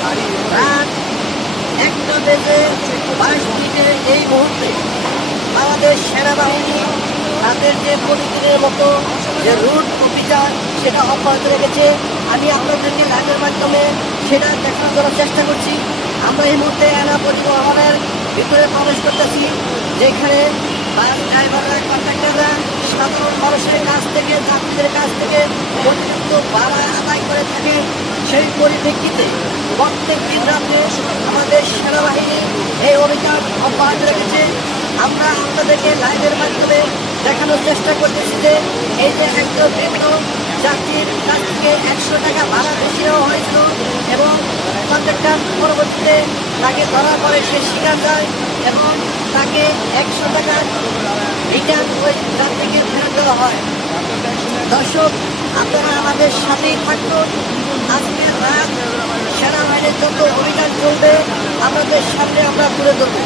শহরের রাত একটা বেজে বাইশ মিনিটে এই মুহূর্তে আমাদের সেনাবাহিনী তাদের যে প্রতিদিনের মতো যে রুট অভিযান সেটা অব্যাহত রেখেছে আমি আপনাদেরকে লাইভের মাধ্যমে সেটা দেখানোর জন্য চেষ্টা করছি আমরা এই মুহূর্তে এনা পরিবহনের ভিতরে প্রবেশ করতেছি। যেখানে বাস ড্রাইভাররা কন্ট্রাক্টররা সাধারণ মানুষের কাছ থেকে, যাত্রীদের কাছ থেকে অতিরিক্ত ভাড়া আদায় করে থাকে সেই পরিপ্রেক্ষিতে প্রত্যেক দিন রাতে আমাদের সেনাবাহিনী এই অভিযান অব্যাহত রেখেছে। আমরা আপনাদেরকে লাইভের মাধ্যমে দেখানোর চেষ্টা করতেছি যে এই যে একজন বৃদ্ধ যাত্রীর কাছ থেকে একশো টাকা ভাড়া বেশি নেওয়া হয়েছিল এবং কন্ট্রাক্টর পরবর্তীতে তাকে ধরা পরে সে স্বীকার যায় এবং তাকে একশো টাকা রিটার্ন ওই যাত্রীকে ফেরত দেওয়া হয়। দর্শক আপনারা আমাদের সাথেই থাকুন। আজকে রাত, সেনাবাহিনীর যত অভিযান চলবে আমাদের সামনে আমরা তুলে ধরবো।